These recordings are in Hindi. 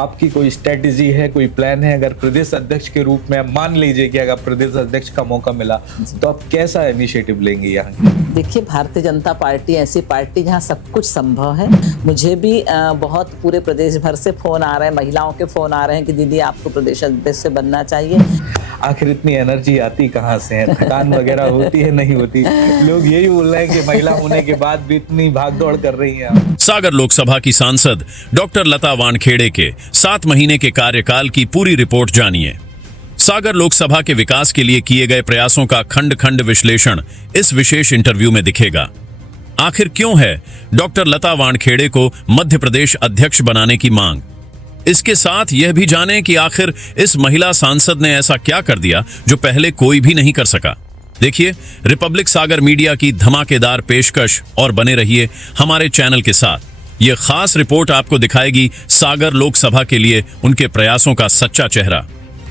आपकी कोई स्ट्रेटेजी है, कोई प्लान है? अगर प्रदेश अध्यक्ष के रूप में आप मान लीजिए कि अगर प्रदेश अध्यक्ष का मौका मिला तो आप कैसा इनिशिएटिव लेंगे यहाँ? देखिए, भारतीय जनता पार्टी ऐसी पार्टी जहाँ सब कुछ संभव है। मुझे भी बहुत पूरे प्रदेश भर से फ़ोन आ रहे हैं, महिलाओं के फ़ोन आ रहे हैं कि दीदी आपको प्रदेश अध्यक्ष से बनना चाहिए। आखिर इतनी एनर्जी आती कहाँ से है? थकान वगैरह होती है, नहीं होती? लोग यही बोल रहे हैं कि महिला होने के बाद भी इतनी भागदौड़ कर रही हैं आप। सागर लोकसभा की सांसद डॉक्टर लता वानखेड़े के 7 महीने के कार्यकाल की पूरी रिपोर्ट जानिए। सागर लोकसभा के विकास के लिए किए गए प्रयासों का खंड खंड विश्लेषण इस विशेष इंटरव्यू में दिखेगा। आखिर क्यों है डॉक्टर लता वानखेड़े को मध्य प्रदेश अध्यक्ष बनाने की मांग? इसके साथ यह भी जानें कि आखिर इस महिला सांसद ने ऐसा क्या कर दिया जो पहले कोई भी नहीं कर सका। देखिए रिपब्लिक सागर मीडिया की धमाकेदार पेशकश और बने रहिए हमारे चैनल के साथ। यह खास रिपोर्ट आपको दिखाएगी सागर लोकसभा के लिए उनके प्रयासों का सच्चा चेहरा।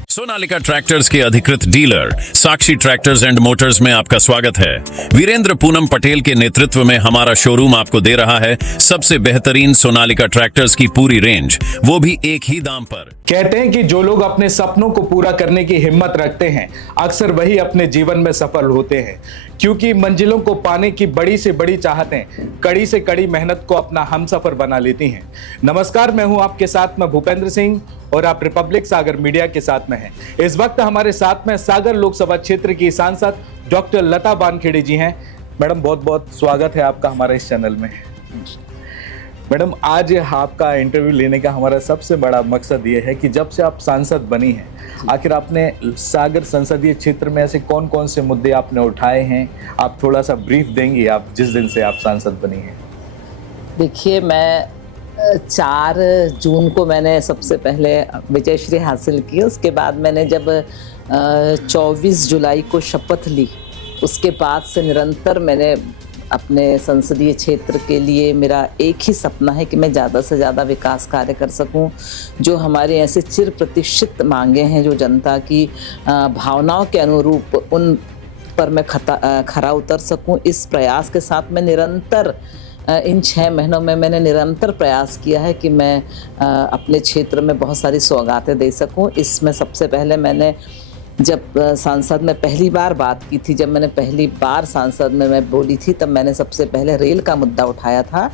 सोनालिका ट्रैक्टर्स के अधिकृत dealer Sakshi tractors and Motors में आपका स्वागत है। वीरेंद्र पूनम पटेल के नेतृत्व में हमारा शोरूम आपको दे रहा है सबसे बेहतरीन सोनालिका ट्रैक्टर्स की पूरी रेंज, वो भी एक ही दाम पर। कहते हैं कि जो लोग अपने सपनों को पूरा करने की हिम्मत रखते हैं अक्सर वही अपने जीवन में सफल होते हैं, क्योंकि मंजिलों को पाने की बड़ी से बड़ी चाहतें कड़ी से कड़ी मेहनत को अपना हमसफर बना लेती हैं। नमस्कार, मैं हूं आपके साथ में भूपेंद्र सिंह और आप रिपब्लिक सागर मीडिया के साथ में हैं। इस वक्त हमारे साथ में सागर लोकसभा क्षेत्र की सांसद डॉक्टर लता वानखेड़े जी हैं। मैडम, बहुत बहुत स्वागत है आपका हमारे इस चैनल में। मैडम, आज आपका इंटरव्यू लेने का हमारा सबसे बड़ा मकसद ये है कि जब से आप सांसद बनी हैं, आखिर आपने सागर संसदीय क्षेत्र में ऐसे कौन कौन से मुद्दे आपने उठाए हैं? आप थोड़ा सा ब्रीफ देंगी आप जिस दिन से आप सांसद बनी हैं? देखिए, मैं 4 जून को मैंने सबसे पहले विजयश्री हासिल की। उसके बाद मैंने जब 24 जुलाई को शपथ ली, उसके बाद से निरंतर मैंने अपने संसदीय क्षेत्र के लिए मेरा एक ही सपना है कि मैं ज़्यादा से ज़्यादा विकास कार्य कर सकूं। जो हमारे ऐसे चिर प्रतीक्षित मांगे हैं, जो जनता की भावनाओं के अनुरूप, उन पर मैं खरा उतर सकूं। इस प्रयास के साथ मैं निरंतर इन 6 महीनों में मैंने निरंतर प्रयास किया है कि मैं अपने क्षेत्र में बहुत सारी सौगातें दे सकूं। इसमें सबसे पहले मैंने जब सांसद में पहली बार बात की थी, जब मैंने पहली बार सांसद में मैं बोली थी, तब मैंने सबसे पहले रेल का मुद्दा उठाया था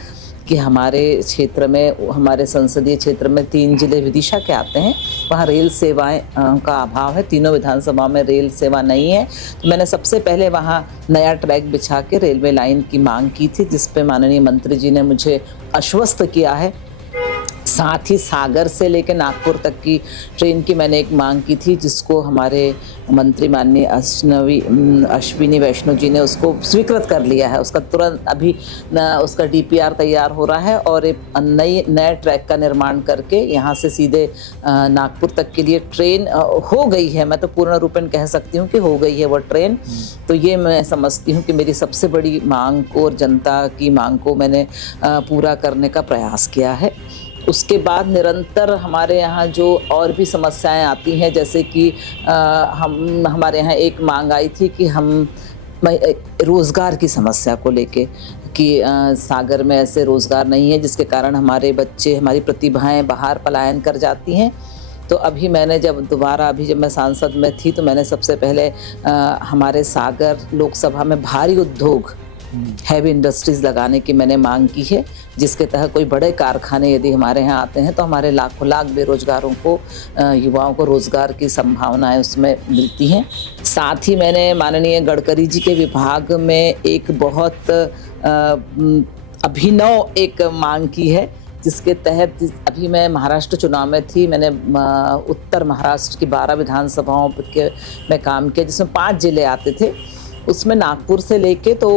कि हमारे क्षेत्र में, हमारे संसदीय क्षेत्र में 3 जिले विदिशा के आते हैं, वहाँ रेल सेवाएं का अभाव है। तीनों विधानसभा में रेल सेवा नहीं है। तो मैंने सबसे पहले वहाँ नया ट्रैक बिछा के रेलवे लाइन की मांग की थी, जिस पे माननीय मंत्री जी ने मुझे आश्वस्त किया है। साथ ही सागर से लेकर नागपुर तक की ट्रेन की मैंने एक मांग की थी, जिसको हमारे मंत्री माननीय अश्विनी वैष्णव जी ने उसको स्वीकृत कर लिया है। उसका तुरंत अभी उसका DPR तैयार हो रहा है और एक नए ट्रैक का निर्माण करके यहाँ से सीधे नागपुर तक के लिए ट्रेन हो गई है। मैं तो पूर्ण रूपेण कह सकती हूँ कि हो गई है वो ट्रेन। तो ये मैं समझती हूँ कि मेरी सबसे बड़ी मांग को और जनता की मांग को मैंने पूरा करने का प्रयास किया है। उसके बाद निरंतर हमारे यहाँ जो और भी समस्याएं आती हैं, जैसे कि हमारे यहाँ एक मांग आई थी कि हम रोज़गार की समस्या को लेके कि सागर में ऐसे रोज़गार नहीं है, जिसके कारण हमारे बच्चे, हमारी प्रतिभाएं बाहर पलायन कर जाती हैं। तो अभी मैंने जब मैं सांसद में थी, तो मैंने सबसे पहले हमारे सागर लोकसभा में भारी उद्योग, हैवी इंडस्ट्रीज़ लगाने की मैंने मांग की है, जिसके तहत कोई बड़े कारखाने यदि हमारे यहाँ आते हैं तो हमारे लाखों लाख बेरोजगारों को, युवाओं को रोज़गार की संभावनाएं उसमें मिलती हैं। साथ ही मैंने माननीय गडकरी जी के विभाग में एक बहुत अभिनव एक मांग की है, जिसके तहत अभी मैं महाराष्ट्र चुनाव में थी। मैंने उत्तर महाराष्ट्र की 12 विधानसभाओं के में काम किया, जिसमें 5 जिले आते थे। उसमें नागपुर से लेके तो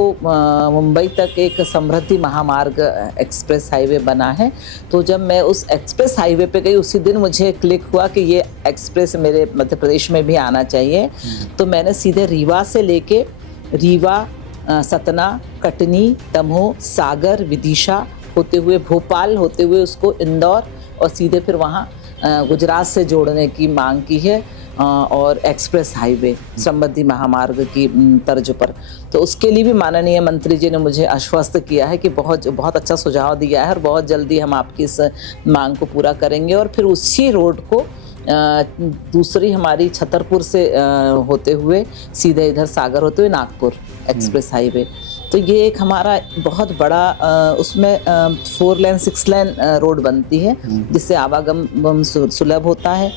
मुंबई तक एक समृद्धि महामार्ग एक्सप्रेस हाईवे बना है। तो जब मैं उस एक्सप्रेस हाईवे पे गई, उसी दिन मुझे क्लिक हुआ कि ये एक्सप्रेस मेरे मध्य प्रदेश में भी आना चाहिए। तो मैंने सीधे रीवा से लेके सतना, कटनी, दमोह, सागर, विदिशा होते हुए, भोपाल होते हुए उसको इंदौर और सीधे फिर वहाँ गुजरात से जोड़ने की मांग की है। और एक्सप्रेस हाईवे समृद्धि महामार्ग की तर्ज पर। तो उसके लिए भी माननीय मंत्री जी ने मुझे आश्वस्त किया है कि बहुत बहुत अच्छा सुझाव दिया है और बहुत जल्दी हम आपकी इस मांग को पूरा करेंगे। और फिर उसी रोड को दूसरी हमारी छतरपुर से होते हुए सीधे इधर सागर होते हुए नागपुर एक्सप्रेस हाईवे, तो ये एक हमारा बहुत बड़ा उसमें 4 लेन 6 लेन रोड बनती है, जिससे आवागमन सुलभ होता है।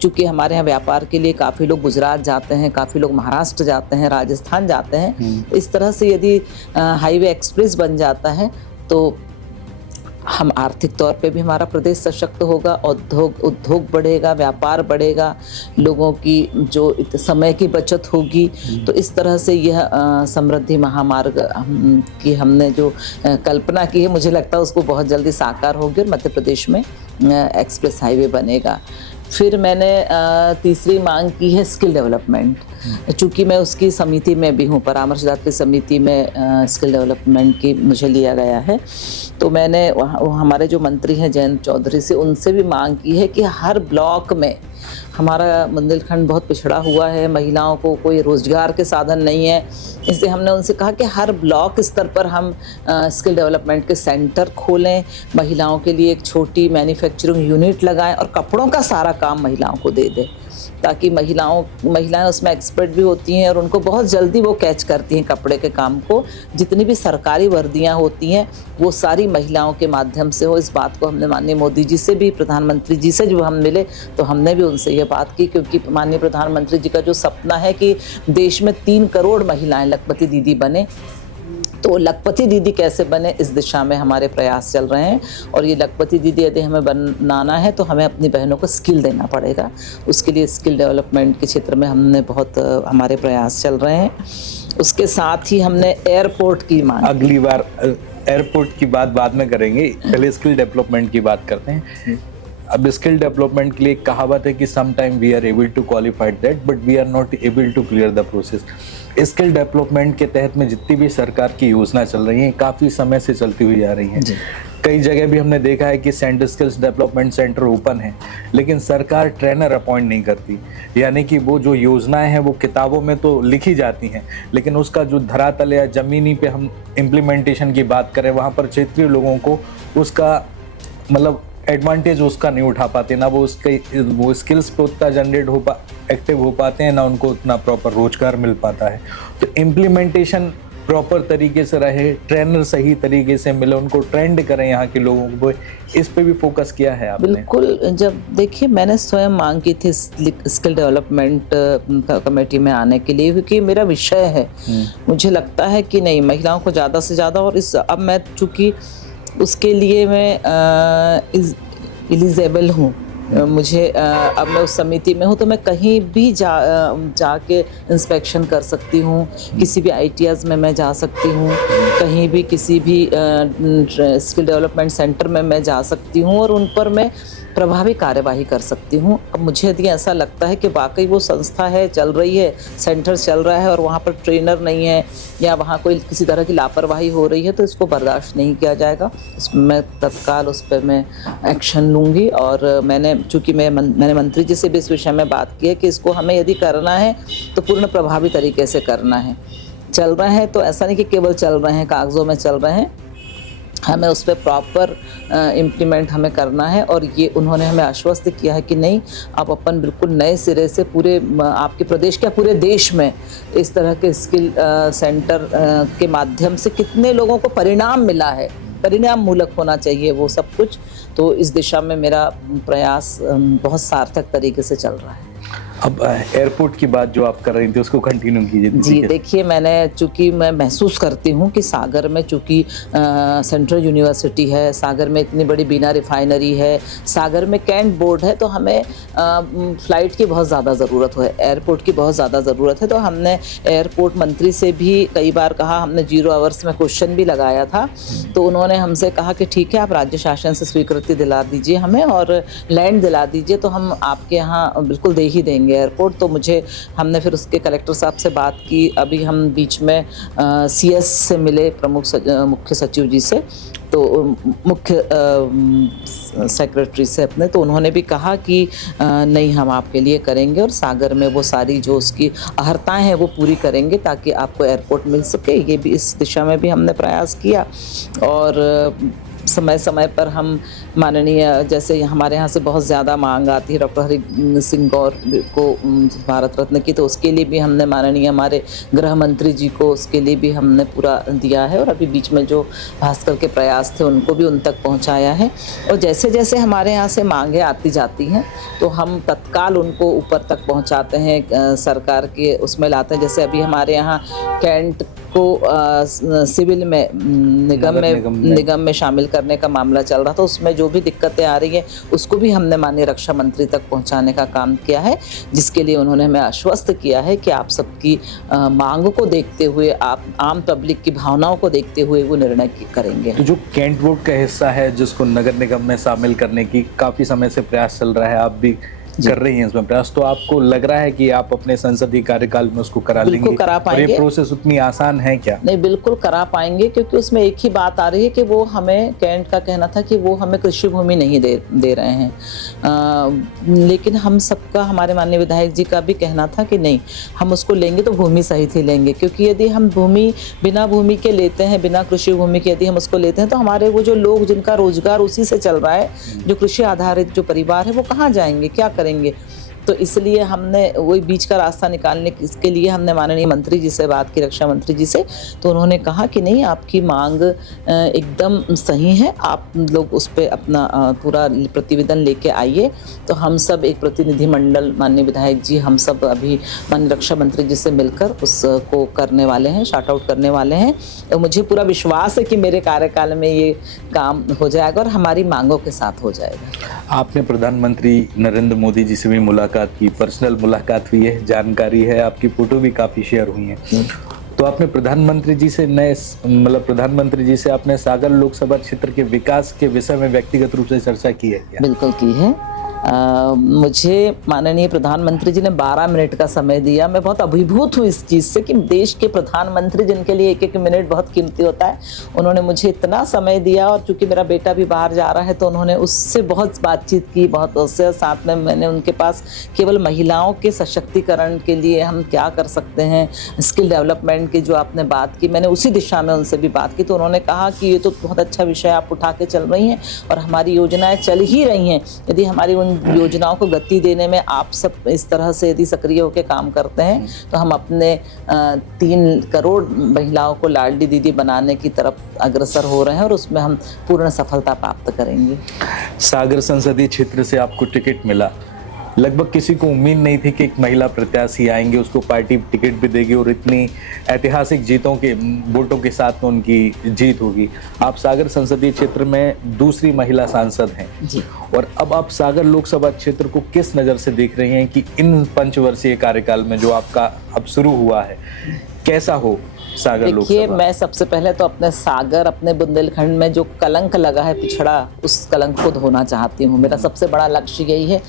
चूँकि हमारे यहाँ व्यापार के लिए काफ़ी लोग गुजरात जाते हैं, काफ़ी लोग महाराष्ट्र जाते हैं, राजस्थान जाते हैं। इस तरह से यदि हाईवे एक्सप्रेस बन जाता है तो हम आर्थिक तौर पे भी हमारा प्रदेश सशक्त होगा, उद्योग बढ़ेगा, व्यापार बढ़ेगा, लोगों की जो समय की बचत होगी। तो इस तरह से यह समृद्धि महामार्ग की हमने जो कल्पना की है, मुझे लगता है उसको बहुत जल्दी साकार होगी और मध्य प्रदेश में एक्सप्रेस हाईवे बनेगा। फिर मैंने तीसरी मांग की है स्किल डेवलपमेंट। चूँकि मैं उसकी समिति में भी हूँ, परामर्शदात्री समिति में स्किल डेवलपमेंट की मुझे लिया गया है, तो मैंने हमारे जो मंत्री हैं जयंत चौधरी से उनसे भी मांग की है कि हर ब्लॉक में, हमारा बुंदेलखंड बहुत पिछड़ा हुआ है, महिलाओं को कोई रोजगार के साधन नहीं है, इसलिए हमने उनसे कहा कि हर ब्लॉक स्तर पर हम स्किल डेवलपमेंट के सेंटर खोलें, महिलाओं के लिए एक छोटी मैन्युफैक्चरिंग यूनिट लगाएं और कपड़ों का सारा काम महिलाओं को दे दें, ताकि महिलाएं उसमें एक्सपर्ट भी होती हैं और उनको बहुत जल्दी वो कैच करती हैं कपड़े के काम को। जितनी भी सरकारी वर्दियां होती हैं वो सारी महिलाओं के माध्यम से हो। इस बात को हमने माननीय मोदी जी से भी, प्रधानमंत्री जी से जब हम मिले तो हमने भी उनसे ये बात की, क्योंकि माननीय प्रधानमंत्री जी का जो सपना है कि देश में 3 करोड़ महिलाएं लखपति दीदी बने, तो लखपति दीदी कैसे बने इस दिशा में हमारे प्रयास चल रहे हैं। और ये लखपति दीदी यदि हमें बनाना है तो हमें अपनी बहनों को स्किल देना पड़ेगा। उसके लिए स्किल डेवलपमेंट के क्षेत्र में हमने बहुत हमारे प्रयास चल रहे हैं। उसके साथ ही हमने एयरपोर्ट की मांग, अगली बार एयरपोर्ट की बात बाद में करेंगे, पहले स्किल डेवलपमेंट की बात करते हैं। अब स्किल डेवलपमेंट के लिए एक कहावत है कि some time we are able to qualify that but we are not able to clear the process. Skill development के तहत में जितनी भी सरकार की योजना चल रही है काफ़ी समय से चलती हुई आ रही हैं। कई जगह भी हमने देखा है कि स्किल्स डेवलपमेंट सेंटर ओपन है, लेकिन सरकार ट्रेनर अपॉइंट नहीं करती। यानी कि वो जो योजनाएं हैं वो किताबों में तो लिखी जाती हैं, लेकिन उसका जो धरातल या ज़मीनी पे हम इम्प्लीमेंटेशन की बात करें, वहाँ पर क्षेत्रीय लोगों को उसका मतलब एडवांटेज उसका नहीं उठा पाते, ना वो स्किल्स पे उतना जनरेट एक्टिव हो पाते हैं, ना उनको उतना प्रॉपर रोजगार मिल पाता है। तो इम्प्लीमेंटेशन प्रॉपर तरीके से रहे, ट्रेनर सही तरीके से मिले, उनको ट्रेंड करें यहाँ के लोगों को, इस पे भी फोकस किया है आपने? बिल्कुल। जब देखिए मैंने स्वयं मांग की थी स्किल डेवलपमेंट कमेटी में आने के लिए, क्योंकि मेरा विषय है। मुझे लगता है कि नहीं, महिलाओं को ज़्यादा से ज़्यादा, और अब मैं चूँकि उसके लिए मैं एलिजिबल हूँ, मुझे अब मैं उस समिति में हूँ, तो मैं कहीं भी जाके इंस्पेक्शन कर सकती हूँ, किसी भी ITIs में मैं जा सकती हूँ, कहीं भी किसी भी स्किल डेवलपमेंट सेंटर में मैं जा सकती हूँ और उन पर मैं प्रभावी कार्यवाही कर सकती हूँ। अब मुझे यदि ऐसा लगता है कि वाकई वो संस्था है, चल रही है, सेंटर चल रहा है और वहाँ पर ट्रेनर नहीं है या वहाँ कोई किसी तरह की लापरवाही हो रही है, तो इसको बर्दाश्त नहीं किया जाएगा। मैं तत्काल उस पर मैं एक्शन लूँगी। और चूँकि मैंने मंत्री जी से भी इस विषय में बात की है कि इसको हमें यदि करना है तो पूर्ण प्रभावी तरीके से करना है। चल रहे हैं तो ऐसा नहीं कि केवल चल रहे हैं, कागज़ों में चल रहे हैं, हमें उस पर प्रॉपर इम्प्लीमेंट हमें करना है। और ये उन्होंने हमें आश्वस्त किया है कि नहीं, आप अपन बिल्कुल नए सिरे से पूरे आपके प्रदेश क्या पूरे देश में इस तरह के स्किल सेंटर के माध्यम से कितने लोगों को परिणाम मिला है, परिणाम मूलक होना चाहिए वो सब कुछ। तो इस दिशा में मेरा प्रयास बहुत सार्थक तरीके से चल रहा है। अब एयरपोर्ट की बात जो आप कर रही थी उसको कंटिन्यू कीजिए। जी देखिए, चूँकि मैं महसूस करती हूँ कि सागर में चूँकि सेंट्रल यूनिवर्सिटी है, सागर में इतनी बड़ी बीना रिफाइनरी है, सागर में कैंट बोर्ड है, तो हमें फ़्लाइट की बहुत ज़्यादा ज़रूरत है, एयरपोर्ट की बहुत ज़्यादा ज़रूरत है। तो हमने एयरपोर्ट मंत्री से भी कई बार कहा, हमने 0 आवर्स में क्वेश्चन भी लगाया था, तो उन्होंने हमसे कहा कि ठीक है, आप राज्य शासन से स्वीकृति दिला दीजिए हमें और लैंड दिला दीजिए, तो हम आपके यहाँ बिल्कुल दे ही देंगे करेंगे एयरपोर्ट। तो हमने फिर उसके कलेक्टर साहब से बात की। अभी हम बीच में CS से मिले, मुख्य सचिव जी से, तो मुख्य सेक्रेटरी से अपने, तो उन्होंने भी कहा कि नहीं, हम आपके लिए करेंगे और सागर में वो सारी जो उसकी अहर्ताएं हैं वो पूरी करेंगे ताकि आपको एयरपोर्ट मिल सके। ये भी, इस दिशा में भी हमने प्रयास किया। और समय समय पर हम माननीय, जैसे हमारे यहाँ से बहुत ज़्यादा मांग आती है डॉक्टर हरि सिंह गौर को भारत रत्न की, तो उसके लिए भी हमने माननीय हमारे गृह मंत्री जी को, उसके लिए भी हमने पूरा दिया है। और अभी बीच में जो भास्कर के प्रयास थे उनको भी उन तक पहुँचाया है। और जैसे जैसे हमारे यहाँ से मांगें आती जाती हैं तो हम तत्काल उनको ऊपर तक पहुँचाते हैं, सरकार के उसमें लाते हैं। जैसे अभी हमारे यहाँ कैंट को सिविल में निगम में शामिल करने का मामला चल रहा था, उसमें जो भी दिक्कतें आ रही है उसको भी हमने माननीय रक्षा मंत्री तक पहुंचाने का काम किया है, जिसके लिए उन्होंने हमें आश्वस्त किया है कि आप सबकी मांग को देखते हुए, आप आम पब्लिक की भावनाओं को देखते हुए वो निर्णय करेंगे। तो जो कैंट बोर्ड का हिस्सा है जिसको नगर निगम में शामिल करने की काफी समय से प्रयास चल रहा है, आप भी कर रही हैं इसमें प्रयास, तो आपको लग रहा है कि आप अपने संसदीय कार्यकाल में उसको करा लेंगे? बिल्कुल करा पाएंगे। और ये प्रोसेस उतनी आसान है क्या? नहीं, बिल्कुल करा पाएंगे, क्योंकि उसमें एक ही बात आ रही है कि वो हमें, कैंट का कहना था कि वो हमें कृषि भूमि नहीं दे रहे हैं। लेकिन हम सबका, हमारे माननीय विधायक जी का भी कहना था कि नहीं, हम उसको लेंगे तो भूमि सहित ही लेंगे, क्योंकि यदि हम बिना भूमि के लेते हैं, बिना कृषि भूमि के यदि हम उसको लेते हैं तो हमारे वो जो लोग जिनका रोजगार उसी से चल रहा है, जो कृषि आधारित जो परिवार है, वो कहाँ जाएंगे, क्या करेंगे? तो इसलिए हमने वही बीच का रास्ता निकालने इसके लिए हमने माननीय मंत्री जी से बात की, रक्षा मंत्री जी से, तो उन्होंने कहा कि नहीं, आपकी मांग एकदम सही है, आप लोग उस पर अपना पूरा प्रतिवेदन लेके आइए। तो हम सब एक प्रतिनिधि मंडल, माननीय विधायक जी, हम सब अभी माननीय रक्षा मंत्री जी से मिलकर उसको करने वाले हैं, शार्ट आउट करने वाले हैं। तो मुझे पूरा विश्वास है कि मेरे कार्यकाल में ये काम हो जाएगा और हमारी मांगों के साथ हो जाएगा। आपने प्रधानमंत्री नरेंद्र मोदी जी से भी मुलाकात की, पर्सनल मुलाकात हुई है, जानकारी है, आपकी फोटो भी काफी शेयर हुई है। तो आपने प्रधानमंत्री जी से प्रधानमंत्री जी से आपने सागर लोकसभा क्षेत्र के विकास के विषय में व्यक्तिगत रूप से चर्चा की है क्या? बिल्कुल की है। मुझे माननीय प्रधानमंत्री जी ने 12 मिनट का समय दिया। मैं बहुत अभिभूत हूँ इस चीज़ से कि देश के प्रधानमंत्री, जिनके लिए एक एक मिनट बहुत कीमती होता है, उन्होंने मुझे इतना समय दिया। और चूंकि मेरा बेटा भी बाहर जा रहा है तो उन्होंने उससे बहुत बातचीत की, बहुत उससे साथ में मैंने उनके पास केवल महिलाओं के सशक्तिकरण के लिए हम क्या कर सकते हैं, स्किल डेवलपमेंट की जो आपने बात की, मैंने उसी दिशा में उनसे भी बात की। तो उन्होंने कहा कि ये तो बहुत अच्छा विषय आप उठा के चल रही हैं और हमारी योजनाएँ चल ही रही हैं, यदि हमारी उन योजनाओं को गति देने में आप सब इस तरह से यदि सक्रिय होकर काम करते हैं तो हम अपने 3 करोड़ महिलाओं को लाडली दीदी बनाने की तरफ अग्रसर हो रहे हैं और उसमें हम पूर्ण सफलता प्राप्त करेंगे। सागर संसदीय क्षेत्र से आपको टिकट मिला, लगभग किसी को उम्मीद नहीं थी कि एक महिला प्रत्याशी आएंगे, उसको पार्टी टिकट भी देगी और इतनी ऐतिहासिक जीतों के वोटों के साथ उनकी जीत होगी। आप सागर संसदीय क्षेत्र में दूसरी महिला सांसद हैं जी। और अब आप सागर लोकसभा क्षेत्र को किस नज़र से देख रहे हैं कि इन 5 वर्षीय कार्यकाल में जो आपका अब शुरू हुआ है, कैसा हो सागर लोकसभा? देखिए, मैं सबसे पहले तो अपने सागर, अपने बुंदेलखंड में जो कलंक लगा है पिछड़ा, उस कलंक को धोना चाहती हूँ। मेरा सबसे बड़ा लक्ष्य यही है।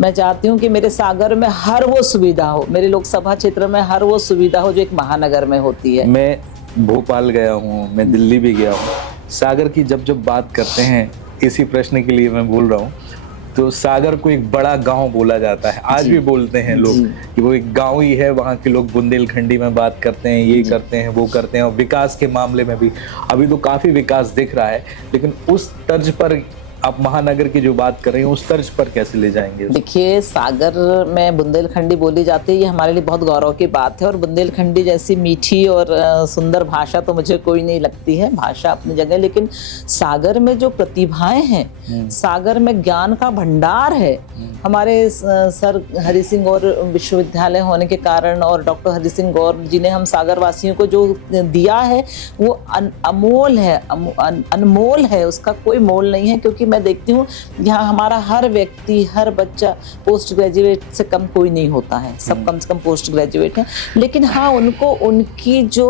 मैं चाहती हूँ कि मेरे सागर में हर वो सुविधा हो, मेरे लोकसभा क्षेत्र में हर वो सुविधा हो जो एक महानगर में होती है। मैं भोपाल गया हूँ, मैं दिल्ली भी गया हूँ, सागर की जब बात करते हैं, इसी प्रश्न के लिए मैं बोल रहा हूँ, तो सागर को एक बड़ा गांव बोला जाता है। आज भी बोलते हैं लोग कि वो एक गांव ही है, वहाँ के लोग बुंदेलखंडी में बात करते हैं, ये करते हैं, वो करते हैं। और विकास के मामले में भी अभी तो काफ़ी विकास दिख रहा है, लेकिन उस तर्ज पर आप महानगर की जो बात कर रहे हैं, उस तर्ज पर कैसे ले जाएंगे? देखिए, सागर में बुंदेलखंडी बोली जाती है, ये हमारे लिए बहुत गौरव की बात है। और बुंदेलखंडी जैसी मीठी और सुंदर भाषा तो मुझे कोई नहीं लगती है, भाषा अपनी जगह। लेकिन सागर में जो प्रतिभाएं हैं, सागर में ज्ञान का भंडार है। हमारे सर हरि सिंह गौर विश्वविद्यालय होने के कारण और डॉक्टर हरि सिंह गौर जी ने हम सागर वासियों को जो दिया है वो अमोल है, अनमोल है, उसका कोई मोल नहीं है। क्योंकि मैं देखती हूँ यहाँ हमारा हर व्यक्ति, हर बच्चा पोस्ट ग्रेजुएट से कम कोई नहीं होता है, सब कम से कम पोस्ट ग्रेजुएट हैं। लेकिन हाँ, उनको उनकी जो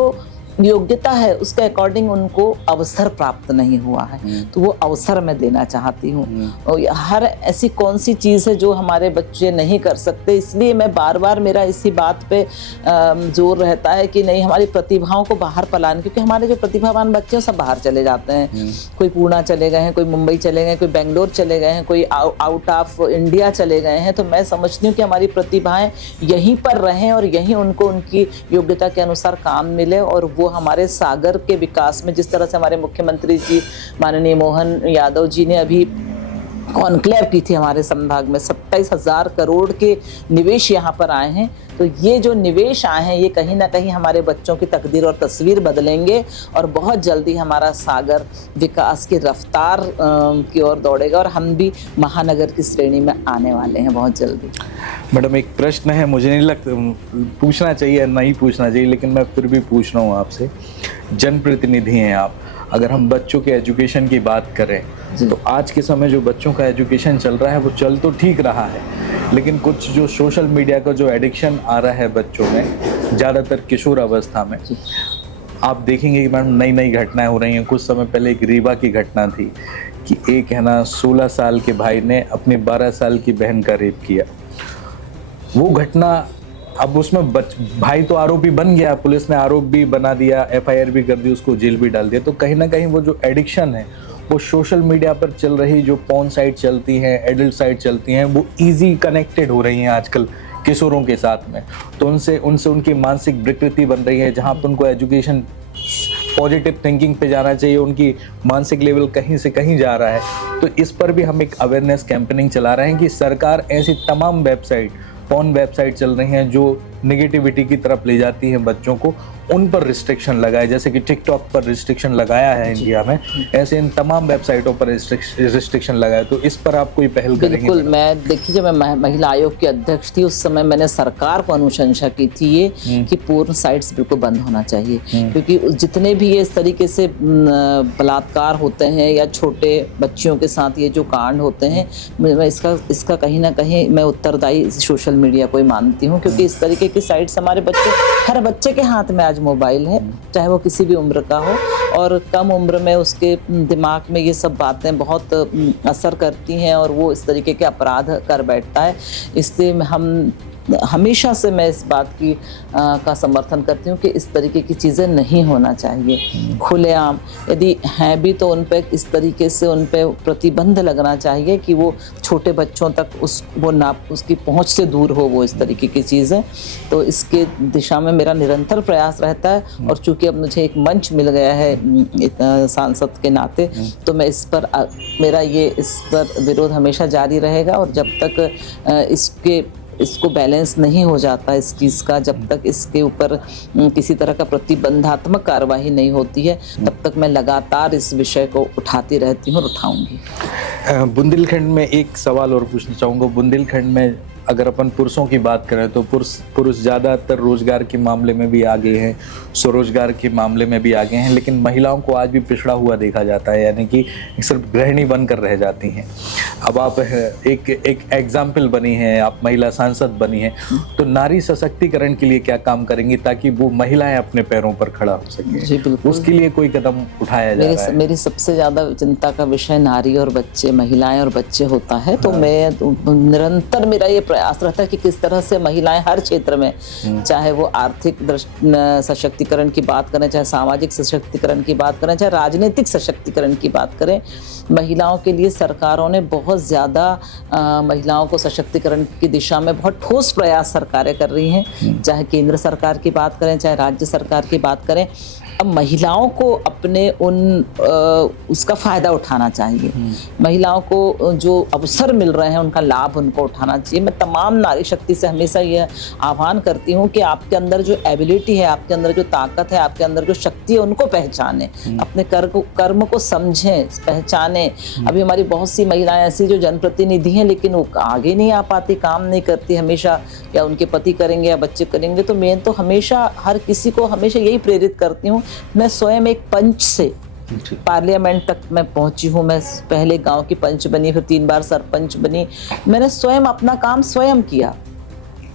योग्यता है उसके अकॉर्डिंग उनको अवसर प्राप्त नहीं हुआ है, तो वो अवसर मैं देना चाहती हूँ। और हर ऐसी कौन सी चीज़ है जो हमारे बच्चे नहीं कर सकते, इसलिए मैं बार बार मेरा इसी बात पे जोर रहता है कि नहीं, हमारी प्रतिभाओं को बाहर पलाने, क्योंकि हमारे जो प्रतिभावान बच्चे हैं सब बाहर चले जाते हैं। कोई पूना चले गए हैं, कोई मुंबई चले गए, कोई बेंगलोर चले गए हैं, कोई आउट ऑफ इंडिया चले गए हैं। तो मैं समझती हूँ कि हमारी प्रतिभाएं यहीं पर रहें और यहीं उनको उनकी योग्यता के अनुसार काम मिले, और वो हमारे सागर के विकास में, जिस तरह से हमारे मुख्यमंत्री जी माननीय मोहन यादव जी ने अभी कॉन्क्लेव की थी हमारे संभाग में, 27,000 करोड़ के निवेश यहाँ पर आए हैं। तो ये जो निवेश आए हैं ये कहीं ना कहीं हमारे बच्चों की तकदीर और तस्वीर बदलेंगे, और बहुत जल्दी हमारा सागर विकास की रफ्तार की ओर दौड़ेगा, और हम भी महानगर की श्रेणी में आने वाले हैं बहुत जल्दी। मैडम, एक प्रश्न है, मुझे नहीं लगता पूछना चाहिए, नहीं पूछना चाहिए, लेकिन मैं फिर भी पूछ रहा हूँ आपसे। जनप्रतिनिधि हैं आप, अगर हम बच्चों के एजुकेशन की बात करें तो आज के समय जो बच्चों का एजुकेशन चल रहा है वो चल तो ठीक रहा है, लेकिन कुछ जो सोशल मीडिया का जो एडिक्शन आ रहा है बच्चों में, ज़्यादातर किशोर अवस्था में, आप देखेंगे कि मैडम नई नई घटनाएं हो रही हैं। कुछ समय पहले एक रीवा की घटना थी कि एक है ना 16 साल के भाई ने अपनी 12 साल की बहन का रेप किया। वो घटना, अब उसमें भाई तो आरोपी बन गया, पुलिस ने आरोप भी बना दिया, FIR भी कर दी, उसको जेल भी डाल दिया। तो कहीं ना कहीं वो जो एडिक्शन है वो सोशल मीडिया पर चल रही जो पॉर्न साइट चलती हैं, एडल्ट साइट चलती हैं, वो इजी कनेक्टेड हो रही हैं आजकल किशोरों के साथ में। तो उनसे उनकी मानसिक विकृति बन रही है, जहाँ पर उनको एजुकेशन पॉजिटिव थिंकिंग पे जाना चाहिए, उनकी मानसिक लेवल कहीं से कहीं जा रहा है। तो इस पर भी हम एक अवेयरनेस कैंपेनिंग चला रहे हैं कि सरकार ऐसी तमाम वेबसाइट, पॉर्न वेबसाइट चल रही हैं जो नेगेटिविटी की तरफ ले जाती हैं बच्चों को, उन पर रिस्ट्रिक्शन लगाए। जैसे कि टिकटॉक पर रिस्ट्रिक्शन लगाया है इंडिया में, ऐसे इन तमाम वेबसाइटों पर रिस्ट्रिक्शन लगाया। तो इस पर आप कोई पहल करेंगे? बिल्कुल, मैं देखिए, जब मैं महिला आयोग की अध्यक्ष थी उस समय मैंने सरकार को अनुशंसा की थी ये कि पूर्ण साइट्स बिल्कुल बंद होना चाहिए, क्योंकि जितने भी ये इस तरीके से बलात्कार होते हैं या छोटे बच्चियों के साथ ये जो कांड होते हैं, मैं इसका कहीं ना कहीं मैं उत्तरदायी सोशल मीडिया को ही मानती हूँ, क्योंकि इस तरीके की साइट्स हमारे हर बच्चे के हाथ में आज मोबाइल है, चाहे वो किसी भी उम्र का हो, और कम उम्र में उसके दिमाग में ये सब बातें बहुत असर करती हैं और वो इस तरीके के अपराध कर बैठता है। इससे हमेशा से मैं इस बात की का समर्थन करती हूँ कि इस तरीके की चीज़ें नहीं होना चाहिए खुलेआम। यदि हैं भी तो उन पर इस तरीके से उन पर प्रतिबंध लगना चाहिए कि वो छोटे बच्चों तक उसकी पहुँच से दूर हो वो इस तरीके की चीज़ें। तो इसके दिशा में मेरा निरंतर प्रयास रहता है, और चूँकि अब मुझे एक मंच मिल गया है सांसद के नाते, तो मैं इस पर विरोध हमेशा जारी रहेगा। और जब तक इसको बैलेंस नहीं हो जाता इस चीज़ का, जब तक इसके ऊपर किसी तरह का प्रतिबंधात्मक कार्रवाई नहीं होती है, तब तक मैं लगातार इस विषय को उठाती रहती हूँ और उठाऊंगी। बुंदेलखंड में एक सवाल और पूछना चाहूँगा। बुंदेलखंड में अगर अपन पुरुषों की बात करें तो पुरुष ज़्यादातर रोजगार के मामले में भी आगे हैं, स्वरोजगार के मामले में भी आगे हैं, लेकिन महिलाओं को आज भी पिछड़ा हुआ देखा जाता है, यानी कि सिर्फ गृहिणी बनकर रह जाती हैं। अब आप एक एग्जाम्पल बनी हैं, आप महिला सांसद बनी हैं, तो नारी सशक्तिकरण के लिए क्या काम करेंगी ताकि वो महिलाएं अपने पैरों पर खड़ा हो सकें? जी बिल्कुल, उसके लिए कोई कदम उठाया जा रहा है? मेरी सबसे ज़्यादा चिंता का विषय नारी और बच्चे, महिलाएं और बच्चे होता है। तो मैं निरंतर मेरा ये प्रयास रहता है कि किस तरह से महिलाएं हर क्षेत्र में, चाहे वो आर्थिक सशक्तिकरण की बात करें, चाहे सामाजिक सशक्तिकरण की बात करें, चाहे राजनीतिक सशक्तिकरण की बात करें, महिलाओं के लिए सरकारों ने बहुत ज़्यादा महिलाओं को सशक्तिकरण की दिशा में बहुत ठोस प्रयास सरकारें कर रही हैं। चाहे केंद्र सरकार की बात करें, चाहे राज्य सरकार की बात करें, अब महिलाओं को अपने उसका फ़ायदा उठाना चाहिए। महिलाओं को जो अवसर मिल रहे हैं उनका लाभ उनको उठाना चाहिए। मैं तमाम नारी शक्ति से हमेशा यह आह्वान करती हूँ कि आपके अंदर जो एबिलिटी है, आपके अंदर जो ताकत है, आपके अंदर जो शक्ति है, उनको पहचानें, अपने कर्म को समझें, पहचानें। अभी हमारी बहुत सी महिलाएं ऐसी जो जनप्रतिनिधि हैं लेकिन वो आगे नहीं आ पाती, काम नहीं करती, हमेशा या उनके पति करेंगे या बच्चे करेंगे। तो मैं तो हमेशा हर किसी को हमेशा यही प्रेरित करती हूँ। मैं स्वयं एक पंच से पार्लियामेंट तक मैं पहुंची हूँ। मैं पहले गांव की पंच बनी, फिर 3 बार सरपंच बनी। मैंने स्वयं अपना काम स्वयं किया।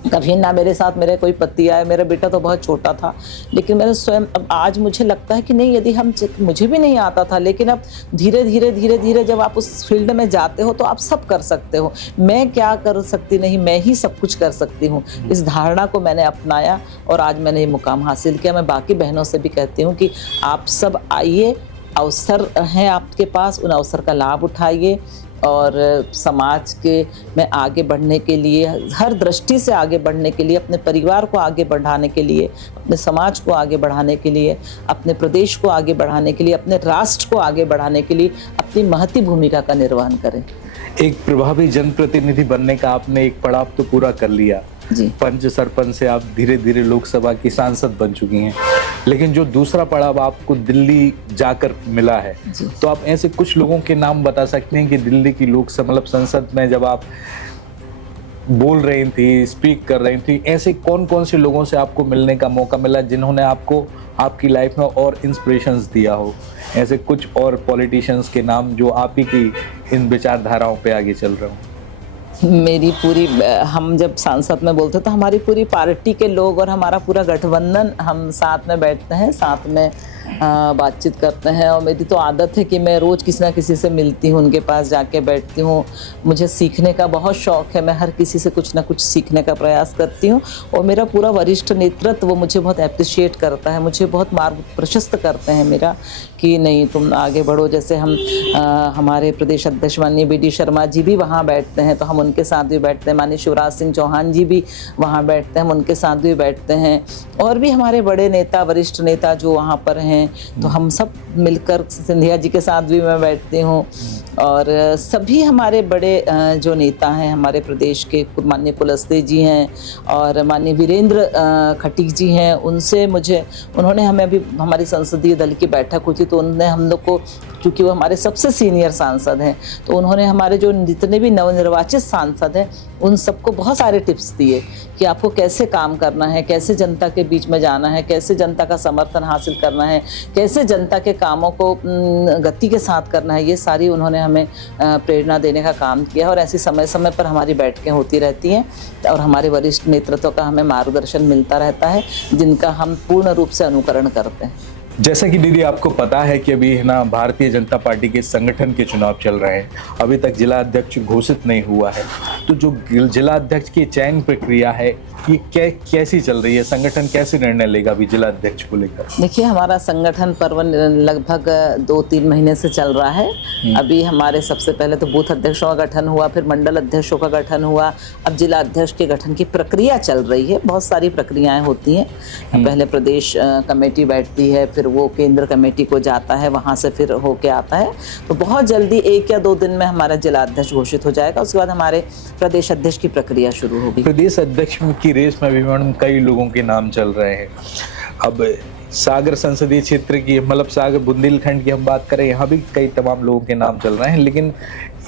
कभी ना मेरे साथ मेरे कोई पति आए, मेरा बेटा तो बहुत छोटा था, लेकिन मैंने स्वयं, अब आज मुझे लगता है कि नहीं, यदि मुझे भी नहीं आता था, लेकिन अब धीरे धीरे जब आप उस फील्ड में जाते हो तो आप सब कर सकते हो। मैं क्या कर सकती नहीं, मैं ही सब कुछ कर सकती हूँ, इस धारणा को मैंने अपनाया और आज मैंने ये मुकाम हासिल किया। मैं बाकी बहनों से भी कहती हूँ कि आप सब आइए, अवसर हैं आपके पास, उन अवसर का लाभ उठाइए और समाज के में आगे बढ़ने के लिए, हर दृष्टि से आगे बढ़ने के लिए, अपने परिवार को आगे बढ़ाने के लिए, अपने समाज को आगे बढ़ाने के लिए, अपने प्रदेश को आगे बढ़ाने के लिए, अपने राष्ट्र को आगे बढ़ाने के लिए अपनी महती भूमिका का निर्वहन करें। एक प्रभावी जनप्रतिनिधि बनने का आपने एक पड़ाव तो पूरा कर लिया जी। पंच सरपंच से आप धीरे धीरे लोकसभा की सांसद बन चुकी हैं, लेकिन जो दूसरा पड़ाव आपको दिल्ली जाकर मिला है, तो आप ऐसे कुछ लोगों के नाम बता सकते हैं कि दिल्ली की लोकसभा मतलब संसद में जब आप बोल रही थी, स्पीक कर रही थी, ऐसे कौन कौन से लोगों से आपको मिलने का मौका मिला जिन्होंने आपको आपकी लाइफ में और इंस्पिरेशंस दिया हो? ऐसे कुछ और पॉलिटिशियंस के नाम जो आप ही की इन विचारधाराओं पे आगे चल रहे हो? मेरी पूरी, हम जब सांसद में बोलते तो हमारी पूरी पार्टी के लोग और हमारा पूरा गठबंधन हम साथ में बैठते हैं, साथ में बातचीत करते हैं। और मेरी तो आदत है कि मैं रोज़ किसी ना किसी से मिलती हूँ, उनके पास जाके बैठती हूँ। मुझे सीखने का बहुत शौक़ है, मैं हर किसी से कुछ ना कुछ सीखने का प्रयास करती हूँ और मेरा पूरा वरिष्ठ नेतृत्व वो मुझे बहुत अप्रिशिएट करता है, मुझे बहुत मार्ग प्रशस्त करते हैं मेरा कि नहीं तुम आगे बढ़ो। जैसे हम हमारे प्रदेश अध्यक्ष माननीय BD शर्मा जी भी वहाँ बैठते हैं तो हम उनके साथ भी बैठते हैं, माननीय शिवराज सिंह चौहान जी भी वहाँ बैठते हैं, हम उनके साथ भी बैठते हैं, और भी हमारे बड़े नेता, वरिष्ठ नेता जो वहाँ पर हैं तो हम सब मिलकर, सिंधिया जी के साथ भी मैं बैठती हूँ। और सभी हमारे बड़े जो नेता हैं हमारे प्रदेश के, माननीय कुलस्ते जी हैं और माननीय वीरेंद्र खटीक जी हैं, उनसे उन्होंने हमें, अभी हमारी संसदीय दल की बैठक हुई थी तो उन्होंने हम लोग को, क्योंकि वो हमारे सबसे सीनियर सांसद हैं, तो उन्होंने हमारे जो जितने भी नवनिर्वाचित सांसद हैं उन सबको बहुत सारे टिप्स दिए कि आपको कैसे काम करना है, कैसे जनता के बीच में जाना है, कैसे जनता का समर्थन हासिल करना है, कैसे जनता के कामों को गति के साथ करना है। ये सारी उन्होंने हमें प्रेरणा देने का काम किया और ऐसी समय समय पर हमारी बैठकें होती रहती हैं और हमारे वरिष्ठ नेतृत्व का हमें मार्गदर्शन मिलता रहता है, जिनका हम पूर्ण रूप से अनुकरण करते हैं। जैसा कि दीदी आपको पता है कि अभी है ना भारतीय जनता पार्टी के संगठन के चुनाव चल रहे हैं, अभी तक जिला अध्यक्ष घोषित नहीं हुआ है, तो जो जिला अध्यक्ष की चयन प्रक्रिया है ये कैसी चल रही है? संगठन कैसे निर्णय लेगा अभी जिला अध्यक्ष को लेकर? देखिए, हमारा संगठन पर्व लगभग 2-3 महीने से चल रहा है। अभी हमारे सबसे पहले तो बूथ अध्यक्षों का गठन हुआ, फिर मंडल अध्यक्षों का गठन हुआ, अब जिला अध्यक्ष के गठन की प्रक्रिया चल रही है। बहुत सारी प्रक्रियाएं होती हैं, पहले प्रदेश कमेटी बैठती है, फिर वो केंद्र कमेटी को जाता है, वहाँ से फिर होके आता है। तो बहुत जल्दी 1 या 2 दिन में हमारा जिला अध्यक्ष घोषित हो जाएगा, उसके बाद हमारे प्रदेश अध्यक्ष की प्रक्रिया शुरू होगी। प्रदेश अध्यक्ष की रेस में भी मैडम कई लोगों के नाम चल रहे हैं। अब सागर संसदीय क्षेत्र की, मतलब सागर बुंदेलखंड की हम बात करें, यहाँ भी कई तमाम लोगों के नाम चल रहे हैं, लेकिन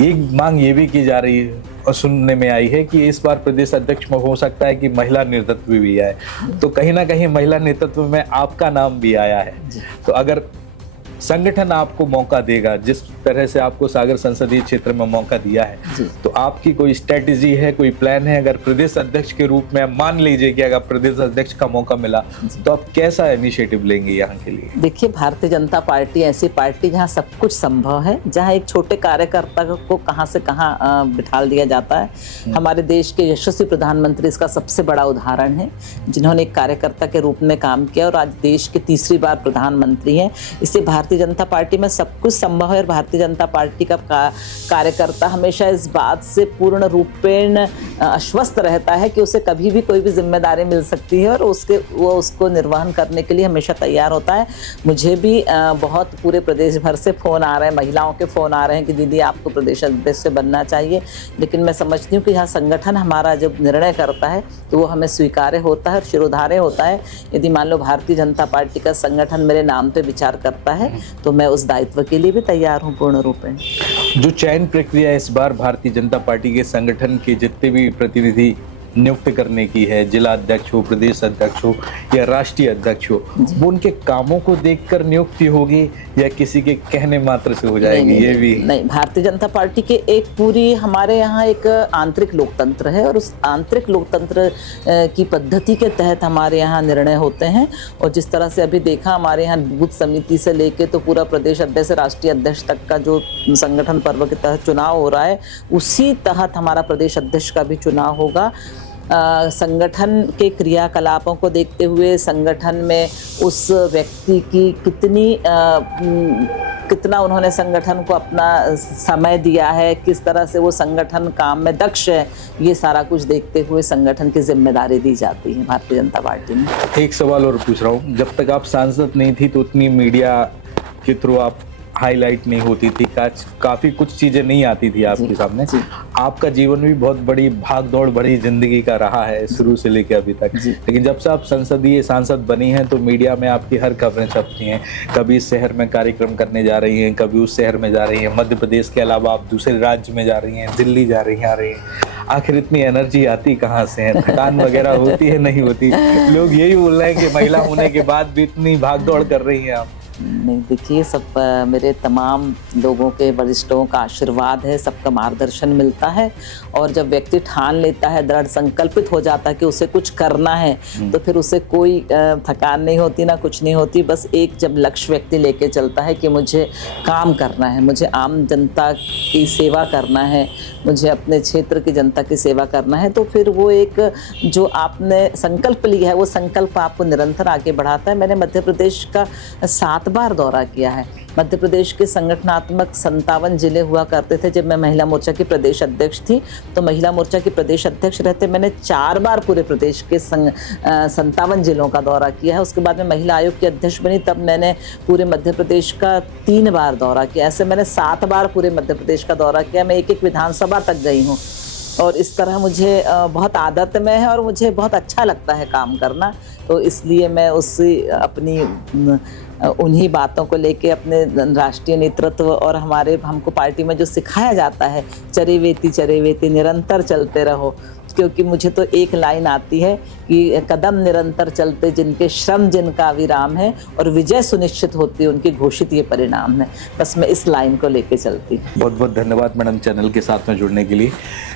एक मांग ये भी की जा रही है और सुनने में आई है कि इस बार प्रदेश अध्यक्ष में हो सकता है कि महिला नेतृत्व भी आए, तो कहीं ना कहीं महिला नेतृत्व में आपका नाम भी आया है। तो अगर संगठन आपको मौका देगा, जिस तरह से आपको सागर संसदीय क्षेत्र में मौका दिया है, तो आपकी कोई स्ट्रेटेजी है, कोई प्लान है? अगर प्रदेश अध्यक्ष के रूप में मान लीजिए कि अगर प्रदेश अध्यक्ष का मौका मिला तो आप कैसा इनिशिएटिव लेंगे यहाँ के लिए? देखिए, भारतीय जनता पार्टी ऐसी पार्टी जहाँ सब कुछ संभव है, जहाँ एक छोटे कार्यकर्ता को कहाँ से कहाँ बिठाल दिया जाता है। हमारे देश के यशस्वी प्रधानमंत्री इसका सबसे बड़ा उदाहरण है, जिन्होंने एक कार्यकर्ता के रूप में काम किया और आज देश के 3री बार प्रधानमंत्री हैं। इससे भारतीय जनता पार्टी में सब कुछ संभव है और भारतीय जनता पार्टी का कार्यकर्ता हमेशा इस बात से पूर्ण रूपेण आश्वस्त रहता है कि उसे कभी भी कोई भी जिम्मेदारी मिल सकती है और वो उसको निर्वहन करने के लिए हमेशा तैयार होता है। मुझे भी बहुत पूरे प्रदेश भर से फ़ोन आ रहे हैं, महिलाओं के फ़ोन आ रहे हैं कि दीदी आपको प्रदेश अध्यक्ष से बनना चाहिए, लेकिन मैं समझती हूँ कि यहाँ संगठन हमारा जब निर्णय करता है तो वो हमें स्वीकार्य होता है और शिरोधार्य होता है। यदि मान लो भारतीय जनता पार्टी का संगठन मेरे नाम पे विचार करता है तो मैं उस दायित्व के लिए भी तैयार हूँ पूर्ण रूप में। जो चयन प्रक्रिया इस बार भारतीय जनता पार्टी के संगठन के जितने भी प्रतिनिधि नियुक्त करने की है, जिला अध्यक्ष हो, प्रदेश अध्यक्ष हो या राष्ट्रीय अध्यक्ष हो, वो उनके कामों को देखकर नियुक्ति होगी या किसी के कहने मात्र से हो जाएगी? नहीं, ये भी नहीं, भारतीय जनता पार्टी के एक पूरी हमारे यहाँ एक आंतरिक लोकतंत्र है और उस आंतरिक लोकतंत्र की पद्धति के तहत हमारे यहाँ निर्णय होते हैं। और जिस तरह से अभी देखा हमारे यहाँ बूथ समिति से लेके तो पूरा प्रदेश अध्यक्ष से राष्ट्रीय अध्यक्ष तक का जो संगठन पर्व के तहत चुनाव हो रहा है, उसी तहत हमारा प्रदेश अध्यक्ष का भी चुनाव होगा। संगठन के क्रियाकलापों को देखते हुए संगठन में उस व्यक्ति की कितना उन्होंने संगठन को अपना समय दिया है, किस तरह से वो संगठन काम में दक्ष है, ये सारा कुछ देखते हुए संगठन की जिम्मेदारी दी जाती है भारतीय जनता पार्टी में। एक सवाल और पूछ रहा हूँ, जब तक आप सांसद नहीं थी तो उतनी मीडिया के थ्रू आप हाईलाइट नहीं होती थी, काफी कुछ चीजें नहीं आती थी आपके सामने। आपका जीवन भी बहुत बड़ी भाग दौड़ भरी जिंदगी का रहा है शुरू से लेकर अभी तक, लेकिन जब से आप संसदीय सांसद बनी हैं तो मीडिया में आपकी हर खबरें छपती हैं। कभी इस शहर में कार्यक्रम करने जा रही हैं, कभी उस शहर में जा रही हैं, मध्य प्रदेश के अलावा आप दूसरे राज्य में जा रही हैं, दिल्ली जा रही हैं, आ रही हैं। आखिर इतनी एनर्जी आती कहाँ से है? थकान वगैरह होती है, नहीं होती? लोग यही बोल रहे हैं कि महिला होने के बाद भी इतनी भाग दौड़ कर रही हैं आप। नहीं, देखिए, सब मेरे तमाम लोगों के वरिष्ठों का आशीर्वाद है, सबका मार्गदर्शन मिलता है। और जब व्यक्ति ठान लेता है, दृढ़ संकल्पित हो जाता है कि उसे कुछ करना है, तो फिर उसे कोई थकान नहीं होती, ना कुछ नहीं होती। बस एक जब लक्ष्य व्यक्ति लेके चलता है कि मुझे काम करना है, मुझे आम जनता की सेवा करना है, मुझे अपने क्षेत्र की जनता की सेवा करना है, तो फिर वो एक जो आपने संकल्प लिया है वो संकल्प आपको निरंतर आगे बढ़ाता है। मैंने मध्य प्रदेश का 7 बार दौरा किया है। मध्य प्रदेश के संगठनात्मक 57 जिले हुआ करते थे। जब मैं महिला मोर्चा की प्रदेश अध्यक्ष थी तो महिला मोर्चा की प्रदेश अध्यक्ष रहते मैंने 4 बार पूरे प्रदेश के 57 जिलों का दौरा किया है। उसके बाद में महिला आयोग की अध्यक्ष बनी, तब मैंने पूरे मध्य प्रदेश का 3 बार दौरा किया। ऐसे मैंने 7 बार पूरे मध्य प्रदेश का दौरा किया। मैं एक विधानसभा तक गई हूँ और इस तरह मुझे बहुत आदत में है और मुझे बहुत अच्छा लगता है काम करना। तो इसलिए मैं उसी अपनी उन्हीं बातों को लेके अपने राष्ट्रीय नेतृत्व और हमको पार्टी में जो सिखाया जाता है, चरे वेती निरंतर चलते रहो, क्योंकि मुझे तो एक लाइन आती है कि कदम निरंतर चलते जिनके श्रम जिनका विराम है और विजय सुनिश्चित होती है उनकी घोषित ये परिणाम है। बस मैं इस लाइन को लेके चलती हूँ। बहुत बहुत धन्यवाद मैडम चैनल के साथ में जुड़ने के लिए।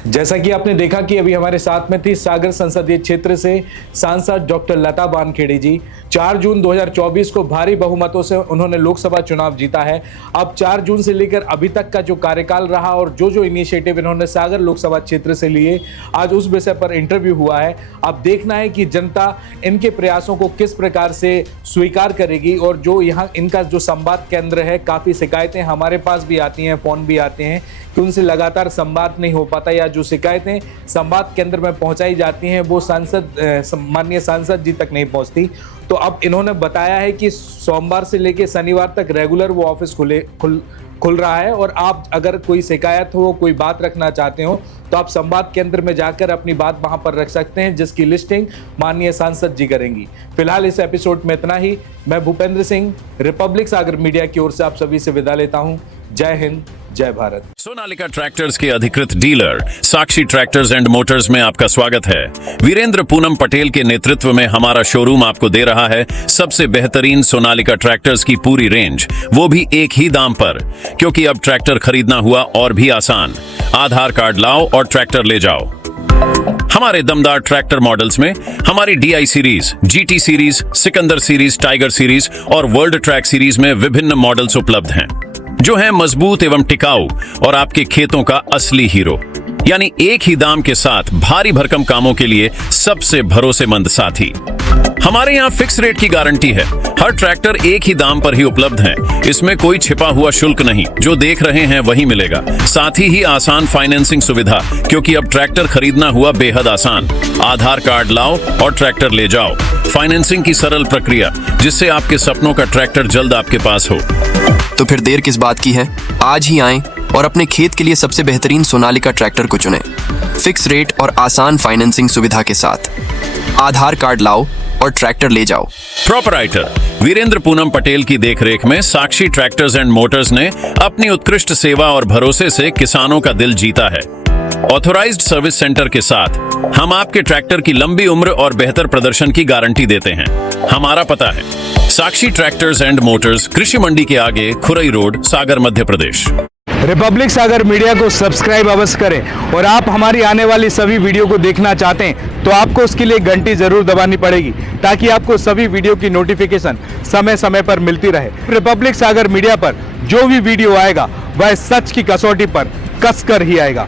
जैसा कि आपने देखा कि अभी हमारे साथ में थी सागर संसदीय क्षेत्र से सांसद डॉक्टर लता वानखेड़े जी। 4 जून 2024 को भारी बहुमतों से उन्होंने लोकसभा चुनाव जीता है। अब 4 जून से लेकर अभी तक का जो कार्यकाल रहा और जो इनिशिएटिव इन्होंने सागर लोकसभा क्षेत्र से लिए, आज उस विषय पर इंटरव्यू हुआ है। अब देखना है कि जनता इनके प्रयासों को किस प्रकार से स्वीकार करेगी। और जो यहाँ इनका जो संवाद केंद्र है, काफी शिकायतें हमारे पास भी आती हैं, फोन भी आते हैं कि उनसे लगातार संवाद नहीं हो पाता, या जो शिकायतें संवाद केंद्र में पहुंचाई जाती हैं वो माननीय सांसद जी तक नहीं पहुंचती। तो अब इन्होंने बताया है कि सोमवार से लेकर शनिवार तक रेगुलर वो ऑफिस खुल रहा है, और आप अगर कोई शिकायत हो, कोई बात रखना चाहते हो तो आप संवाद केंद्र में जाकर अपनी बात वहां पर रख सकते हैं, जिसकी लिस्टिंग माननीय सांसद जी करेंगी। फिलहाल इस एपिसोड में इतना ही। मैं भूपेंद्र सिंह, रिपब्लिक सागर मीडिया की ओर से आप सभी से विदा लेता हूं। जय हिंद, जय भारत। सोनालिका ट्रैक्टर्स के अधिकृत dealer Sakshi tractors and Motors में आपका स्वागत है। वीरेंद्र पूनम पटेल के नेतृत्व में हमारा शोरूम आपको दे रहा है सबसे बेहतरीन सोनालिका ट्रैक्टर्स की पूरी रेंज, वो भी एक ही दाम पर। क्योंकि अब ट्रैक्टर खरीदना हुआ और भी आसान। आधार कार्ड लाओ और ट्रैक्टर ले जाओ। हमारे दमदार ट्रैक्टर मॉडल्स में हमारी DI series, GT series, Sikandar series, tiger series और वर्ल्ड ट्रैक सीरीज में विभिन्न मॉडल्स उपलब्ध हैं, जो हैं मजबूत एवं टिकाऊ और आपके खेतों का असली हीरो। यानी एक ही दाम के साथ भारी भरकम कामों के लिए सबसे भरोसेमंद साथी। हमारे यहाँ फिक्स रेट की गारंटी है। हर ट्रैक्टर एक ही दाम पर ही उपलब्ध है। इसमें कोई छिपा हुआ शुल्क नहीं, जो देख रहे हैं वही मिलेगा। साथ ही आसान फाइनेंसिंग सुविधा, क्योंकि अब ट्रैक्टर खरीदना हुआ बेहद आसान। आधार कार्ड लाओ और ट्रैक्टर ले जाओ। फाइनेंसिंग की सरल प्रक्रिया, जिससे आपके सपनों का ट्रैक्टर जल्द आपके पास हो। तो फिर देर किस बात की है? आज ही आएं और अपने खेत के लिए सबसे बेहतरीन सोनालिका ट्रैक्टर को चुनें। फिक्स रेट और आसान फाइनेंसिंग सुविधा के साथ। आधार कार्ड लाओ और ट्रैक्टर ले जाओ। प्रोपराइटर वीरेंद्र पूनम पटेल की देखरेख में साक्षी ट्रैक्टर्स एंड मोटर्स ने अपनी उत्कृष्ट सेवा और भरोसे से किसानों का दिल जीता है। ऑथराइज्ड सर्विस सेंटर के साथ हम आपके ट्रैक्टर की लंबी उम्र और बेहतर प्रदर्शन की गारंटी देते हैं। हमारा पता है साक्षी ट्रैक्टर्स एंड मोटर्स, कृषि मंडी के आगे, खुरई रोड, सागर, मध्य प्रदेश। रिपब्लिक सागर मीडिया को सब्सक्राइब अवश्य करें और आप हमारी आने वाली सभी वीडियो को देखना चाहते हैं तो आपको उसके लिए घंटी जरूर दबानी पड़ेगी ताकि आपको सभी वीडियो की नोटिफिकेशन समय समय पर मिलती रहे। रिपब्लिक सागर मीडिया पर जो भी वीडियो आएगा वह सच की कसौटी पर कसकर ही आएगा।